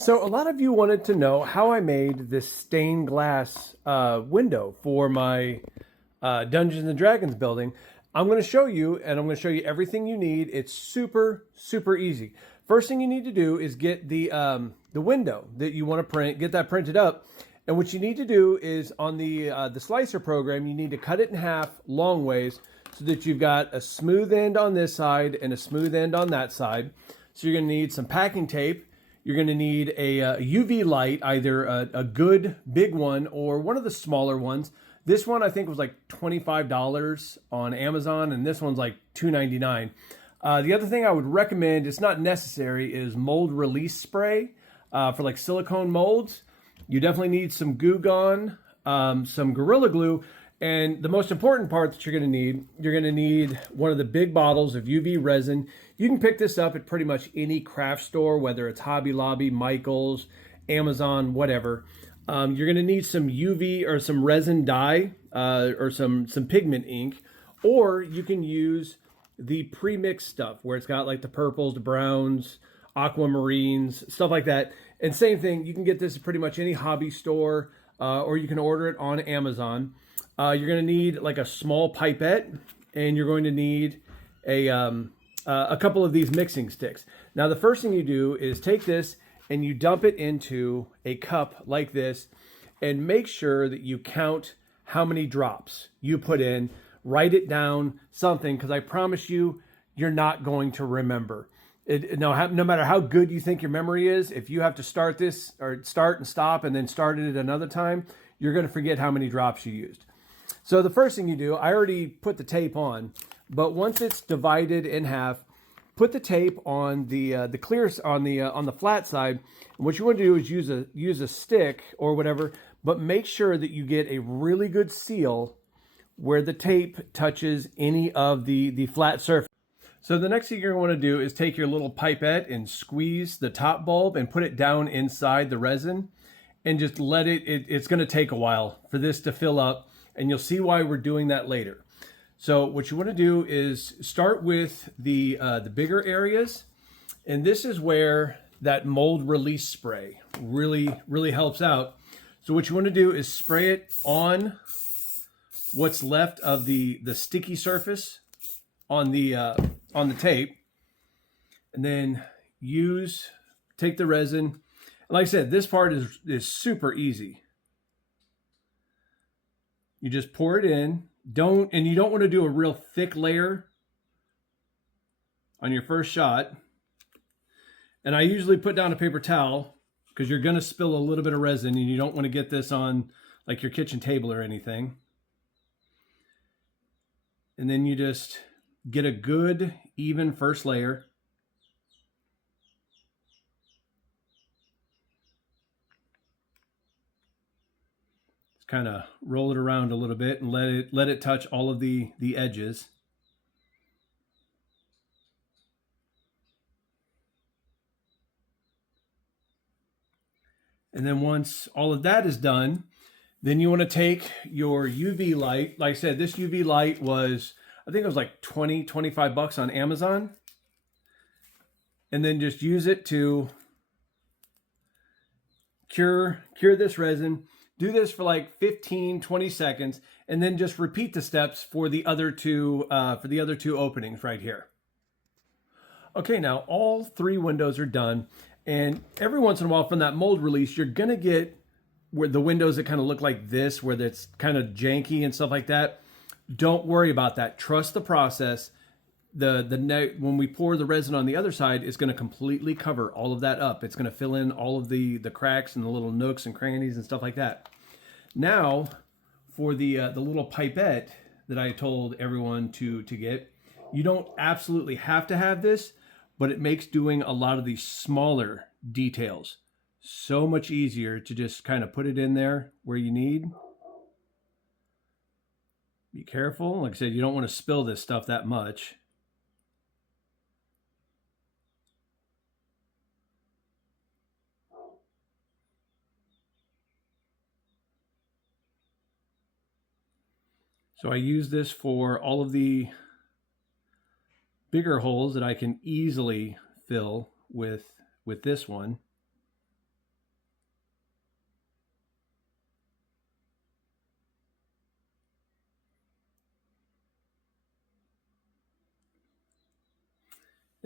So a lot of you wanted to know how I made this stained glass window for my Dungeons and Dragons building. I'm going to show you, and I'm going to show you everything you need. It's super, super easy. First thing you need to do is get the window that you want to print, get that printed up. And what you need to do is on the slicer program, you need to cut it in half long ways so that you've got a smooth end on this side and a smooth end on that side. So you're going to need some packing tape. You're going to need a UV light, either a good big one or one of the smaller ones. This one I think was like $25 on Amazon, and this one's like $2.99. The other thing I would recommend, it's not necessary, is mold release spray for like silicone molds. You definitely need some Goo Gone, some Gorilla Glue, and the most important part that you're going to need one of the big bottles of UV resin. You can pick this up at pretty much any craft store, whether it's Hobby Lobby, Michaels, Amazon, whatever. You're going to need some UV or some resin dye or some pigment ink, or you can use the pre-mixed stuff where it's got like the purples, the browns, aquamarines, stuff like that. And same thing, you can get this at pretty much any hobby store, or you can order it on Amazon. You're going to need like a small pipette, and you're going to need a couple of these mixing sticks. Now, the first thing you do is take this and you dump it into a cup like this, and make sure that you count how many drops you put in. Write it down, something, because I promise you, you're not going to remember. No matter how good you think your memory is, if you have to start this or start and stop and then start it at another time, you're going to forget how many drops you used. So the first thing you do, I already put the tape on, but once it's divided in half, put the tape on the clear on the flat side. And what you want to do is use a stick or whatever, but make sure that you get a really good seal where the tape touches any of the flat surface. So the next thing you're going to want to do is take your little pipette and squeeze the top bulb and put it down inside the resin, and just let it's going to take a while for this to fill up, and you'll see why we're doing that later. So what you want to do is start with the bigger areas, and this is where that mold release spray really helps out. So what you want to do is spray it on what's left of the sticky surface on the tape, and then take the resin. Like I said, this part is super easy. You just pour it in. You don't want to do a real thick layer on your first shot. And I usually put down a paper towel because you're going to spill a little bit of resin, and you don't want to get this on like your kitchen table or anything. And then you just get a good even first layer. Just kind of roll it around a little bit and let it touch all of the edges. And then once all of that is done, then you want to take your UV light. Like I said, this UV light was, I think it was like 25 bucks on Amazon. And then just use it to cure this resin. Do this for like 15-20 seconds, and then just repeat the steps for the other two openings right here. Okay, now all three windows are done, and every once in a while from that mold release, you're gonna get where the windows that kind of look like this, where it's kind of janky and stuff like that. Don't worry about that. Trust the process. When we pour the resin on the other side, it's going to completely cover all of that up. It's going to fill in all of the cracks and the little nooks and crannies and stuff like that. Now, for the little pipette that I told everyone to get, you don't absolutely have to have this, but it makes doing a lot of these smaller details so much easier to just kind of put it in there where you need. Be careful. Like I said, you don't want to spill this stuff that much. So I use this for all of the bigger holes that I can easily fill with this one.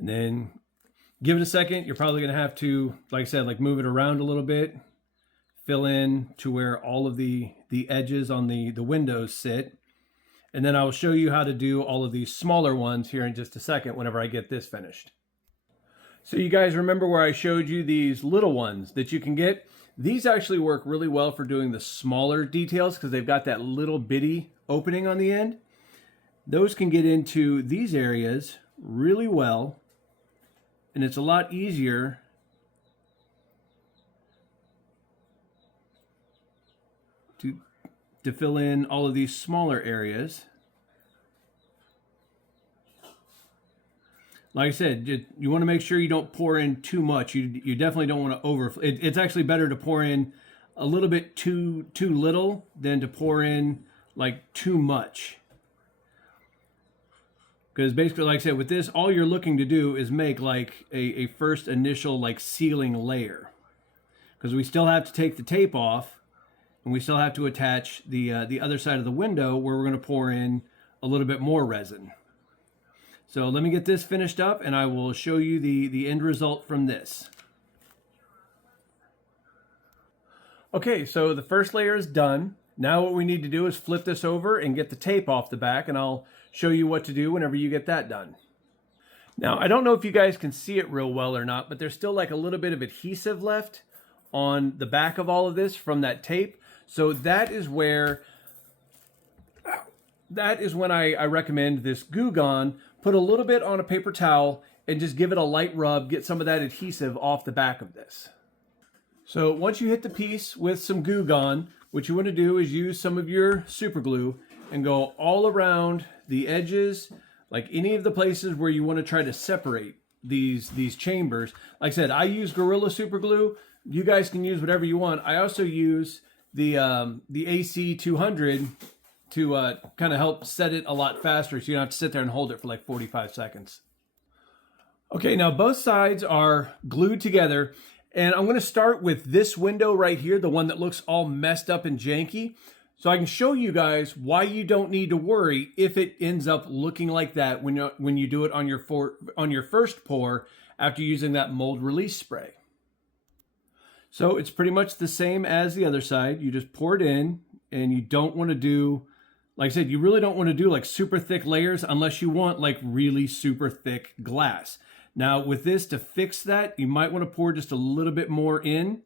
And then give it a second. You're probably going to have to, like I said, like move it around a little bit, fill in to where all of the edges on the windows sit. And then I will show you how to do all of these smaller ones here in just a second whenever I get this finished. So you guys remember where I showed you these little ones that you can get? These actually work really well for doing the smaller details because they've got that little bitty opening on the end. Those can get into these areas really well, and it's a lot easier to fill in all of these smaller areas. Like I said, you want to make sure you don't pour in too much. You definitely don't want to overflow. It's actually better to pour in a little bit too little than to pour in like too much. Because basically, like I said, with this, all you're looking to do is make like a first initial like sealing layer. Because we still have to take the tape off, and we still have to attach the other side of the window where we're going to pour in a little bit more resin. So let me get this finished up, and I will show you the end result from this. Okay, so the first layer is done. Now what we need to do is flip this over and get the tape off the back, and I'll show you what to do whenever you get that done. Now, I don't know if you guys can see it real well or not, but there's still like a little bit of adhesive left on the back of all of this from that tape. So that is when I recommend this Goo Gone. Put a little bit on a paper towel and just give it a light rub, get some of that adhesive off the back of this. So once you hit the piece with some Goo Gone, what you want to do is use some of your super glue and go all around the edges, like any of the places where you want to try to separate these chambers. Like I said, I use Gorilla Super Glue. You guys can use whatever you want. I also use the AC200 to kind of help set it a lot faster so you don't have to sit there and hold it for like 45 seconds. Okay, now both sides are glued together, and I'm going to start with this window right here, the one that looks all messed up and janky, so I can show you guys why you don't need to worry if it ends up looking like that when you do it on your first pour after using that mold release spray. So it's pretty much the same as the other side. You just pour it in, and you don't want to do, like I said, you really don't want to do like super thick layers unless you want like really super thick glass. Now with this, to fix that, you might want to pour just a little bit more in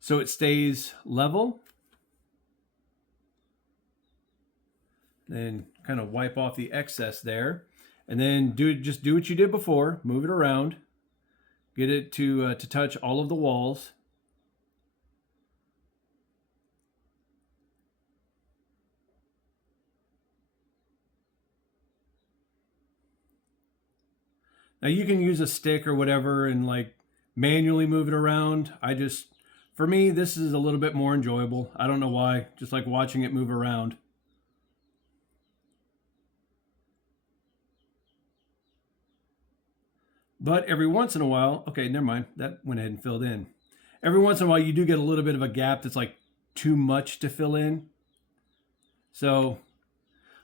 so it stays level. Then kind of wipe off the excess there. And then just do what you did before. Move it around. Get it to touch all of the walls. Now you can use a stick or whatever and like manually move it around. For me, this is a little bit more enjoyable. I don't know why, just like watching it move around. But every once in a while, okay, never mind, that went ahead and filled in. Every once in a while you do get a little bit of a gap that's like too much to fill in. So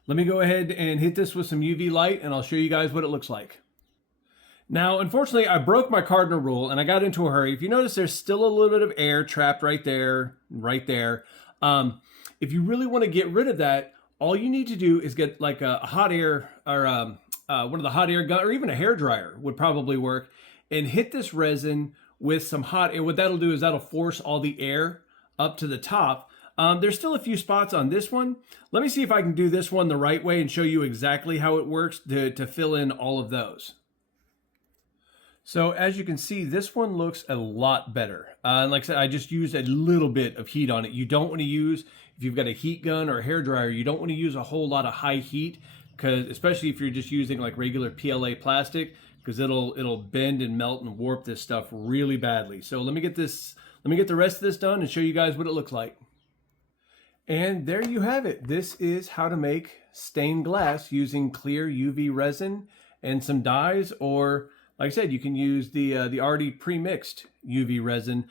let me go ahead and hit this with some UV light and I'll show you guys what it looks like. Now, unfortunately, I broke my cardinal rule and I got into a hurry. If you notice, there's still a little bit of air trapped right there. If you really want to get rid of that, all you need to do is get like a hot air or one of the hot air gun, or even a hair dryer would probably work, and hit this resin with some hot air. What that'll do is that'll force all the air up to the top. There's still a few spots on this one. Let me see if I can do this one the right way and show you exactly how it works to fill in all of those. So as you can see, this one looks a lot better. Like I said, I just used a little bit of heat on it. You don't want to use, if you've got a heat gun or a hair dryer, you don't want to use a whole lot of high heat, because especially if you're just using like regular PLA plastic, because it'll bend and melt and warp this stuff really badly. So let me get the rest of this done and show you guys what it looks like. And there you have it. This is how to make stained glass using clear UV resin and some dyes, or like I said, you can use the already pre-mixed UV resin.